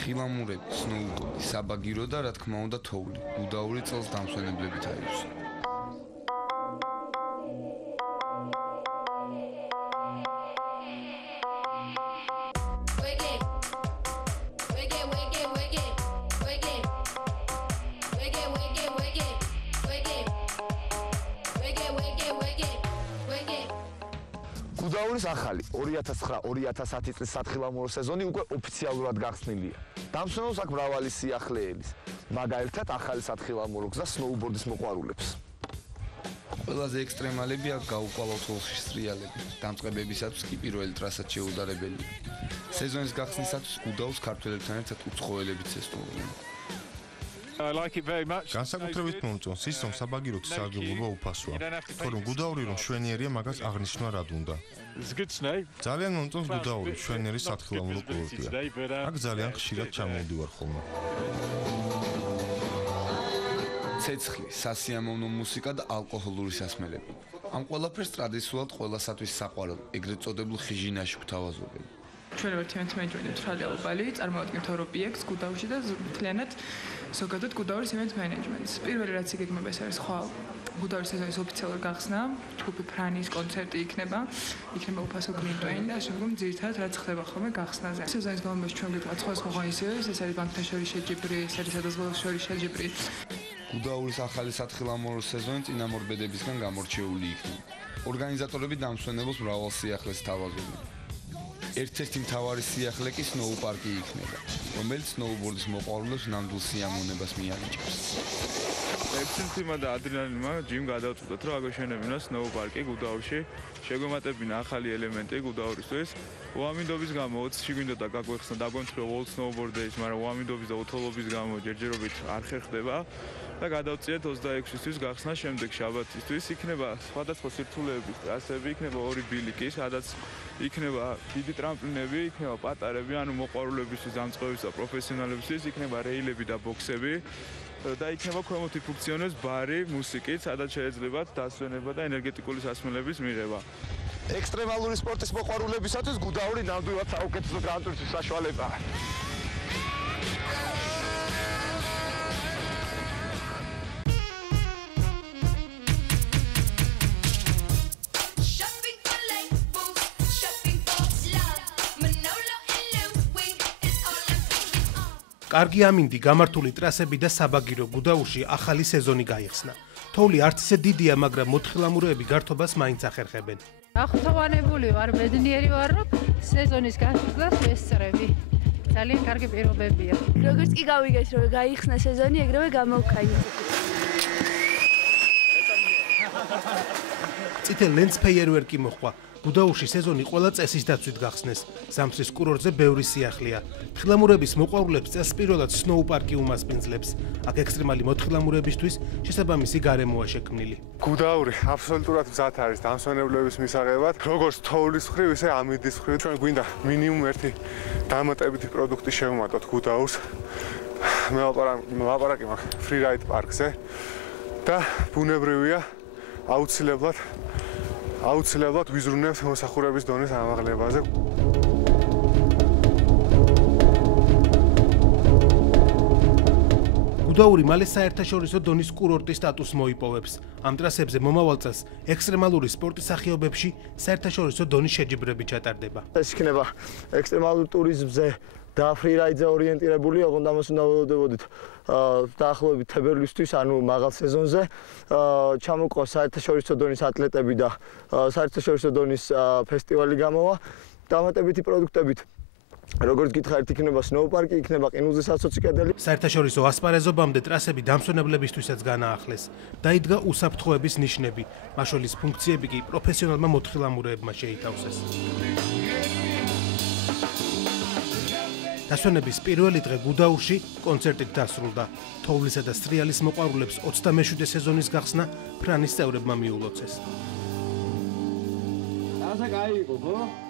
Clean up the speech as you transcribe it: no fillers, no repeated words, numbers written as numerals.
თხილამურები, სნოუბორდი, საბაგირო და რა თქმა უნდა თოვლი. გუდაური წელს დამსვენებლებით აივსო. გუდაურის ახალი 2009-2010 წლის სათხილამურო სეზონი უკვე ოფიციალურად გახსნილია. დამსვენოს აქ მრავალი სიახლე ელის, მაგალითად ახალი სათხილამურო გზა სნოუბორდის მოყვარულებს. ყველაზე ექსტრემალები აქ გაუყვალავთ ოლში სრიალები, დამწყებებისათვის კი პირველი ტრასად შეუდარებელია. სეზონის გახსნისათვის გუდაურს ქართველებთან ერთად უცხოელებიც ესტუმრნენ. განსაკუთრებით მომწონს ის, რომ საბაგიროთი სარგებლობა უფასოა. თორემ გუდაური რომ შვენიერია, მაგას აღნიშნა რად უნდა. ძალიან მომწონს გუდაური, შვენიერი სათხილამურო კურორტია. აქ ძალიან ხშირად ჩამოვდივარ ხოლმე. ცეცხლი, სასიამოვნო მუსიკა და ალკოჰოლური სასმელები. ამ ყველაფერს ტრადიციულად ყველასათვის საყვარელ, ეგრეთ წოდებულ ხიჟინაში გვთავაზობენ. ჩვენ ვართ event management ალბალი, წარმოვადგენთ ევროპიექს გუდაურში და მთლიანად ზოგადად გუდაურის event management-ს. პირველი რაც იგეგმება ეს არის ხვალ გუდაურის სეზონის ოფიციალური გახსნა, ჯგუფი ფრანის კონცერტი იქნება უფასო გრინტვეინი და შემდგომ ძირითადად რაც ხდება ხოლმე გახსნაზე. სეზონის განმავლობაში ჩვენ გვიყვართ სხვადასხვა ღონისძიებები, ეს არის ბანკთა შორის შეჯიბრი, ეს არის სადაზღვევოს შორის შეჯიბრი. გუდაურის ახალი სათხილამურო სეზონი წინამორბედებისგან გამორჩეული იქნება. ორგანიზატორები დამსვენებელს მრავალ სიახლეს თავაზობენ. ერთ-ერთი მთავარი სიახლე კი სნოუ-პარკი იქნება, რომელიც სნოუბორდის მოყვარულებს ნამდვილ სიამოვნებას მიანიჭებს. ექსცენტრიმა და ადრენალინმა ჯიმ გადავწყვეტ, რომ აგვეშენებინა სნოუ-პარკი გუდაურში, შეგვემატებინა ახალი ელემენტი გუდაურისთვის. უამინდობის გამო 20-ში გვინდოდა გაგვეხსნა დაგვემთხრა World Snowboard Days, მაგრამ უამინდობის და უთოვლობის გამო ჯერჯერობით არ ხერხდება და გადავწიეთ 26-ისთვის გახსნა შემდეგ შაბათისთვის. იქნება სხვადასხვა სირთულეების ტრასები, იქნება ორი ბილიკი, სადაც იქნება დიდი ტრამპლინები, იქნება პატარები, ანუ მოყვარულებისთვის, დამწყებებისთვის და პროფესიონალებისთვის, იქნება რეილები და ბოქსები და იქნება ქვემოთ იფუნქციონებს ბარი, მუსიკით, სადაც შეიძლება დასვენება და ენერგეტიკული სასმელების მიღება. ექსტრემალური სპორტის მოყვარულებისათვის გუდაური ნამდვილად საუკეთესო განტვირთვის საშუალებაა. კარგი ამინდი, გამართული ტრასები და საბაგირო გუდაურში ახალი სეზონი გაიხსნა. თოვლი არც ისე დიდია, მაგრამ მოთხილამურეები გართობას მაინც ახერხებენ. აღთხოვანებული ვარ, ბედნიერი ვარ, რომ სეზონის გასვლას ვესწრები. ძალიან კარგი პირობებია. როგორც კი გავიგეთ, რომ გაიხსნა სეზონი, ეგრევე გამოვქაინეთ. წითელ ლენც ფეიერვერკი მოხვა. გუდაურში სეზონი ყველა წესის დაცვით გახსნეს. ზამთრის კურორტზე ბევრი სიახლეა. თხილამურების მოყვარულებს წესპირულად სნოუ-პარკი უმასპინძლებს. აქ ექსტრემალი მოთხილამურებისთვის შესაბამისი გარემოა შექმნილი. გუდაური აბსოლუტურად მზად არის დამსვენებლების მისაღებად. როგორც თოვლის მხრივ, ისე ამინდის მხრივ. ჩვენ გვინდა მინიმუმ ერთი დამატებითი პროდუქტი შევმატოთ გუდაურს. მე ვლაპარაკი მაგ ფრირაიდ პარკზე და ბუნებრივია აუცილებლად ვიზრუნებთ მოსახურების დონის ამაღლებაზე. გუდაური მალე საერთაშორისო დონის კურორტის სტატუსს მოიპოვებს. ამ ტრასებზე მომავალ წელს ექსტრემალური სპორტის სახეობებში საერთაშორისო დონის შეჯიბრები ჩატარდება. ეს იქნება ექსტრემალურ ტურიზმზე და ფრირაიდზე ორიენტირებული, ოღონდ ამას უნდა ველოდებოდით დაახლოებით თებერვლისთვის, ანუ მაღალ სეზონზე ჩამოყვა საერთაშორისო დონის ატლეტები და საერთაშორისო დონის ფესტივალი გამოვა დამატებითი პროდუქტებით. როგორც გითხარით, იქნება სნოუ-პარკი, იქნება ყინულზე საცოცი კედელი. საერთაშორისო ასპარეზობამდე ტრასები დამსვენებლებისთვისაც განაახლეს. დაიდგა უსაფრთხოების ნიშნები, მაშველის ფუნქციები კი პროფესიონალმა მოთხილამურეებმა შეითავსეს. დასვენების პირველი დღე გუდაურში კონცერტით დასრულდა. თოვლისა და სრიალის მოყვარულებს 27 სეზონის გახსნა ფრანის წევრებმა მიულოცეს. ასე გაიგო, ხო?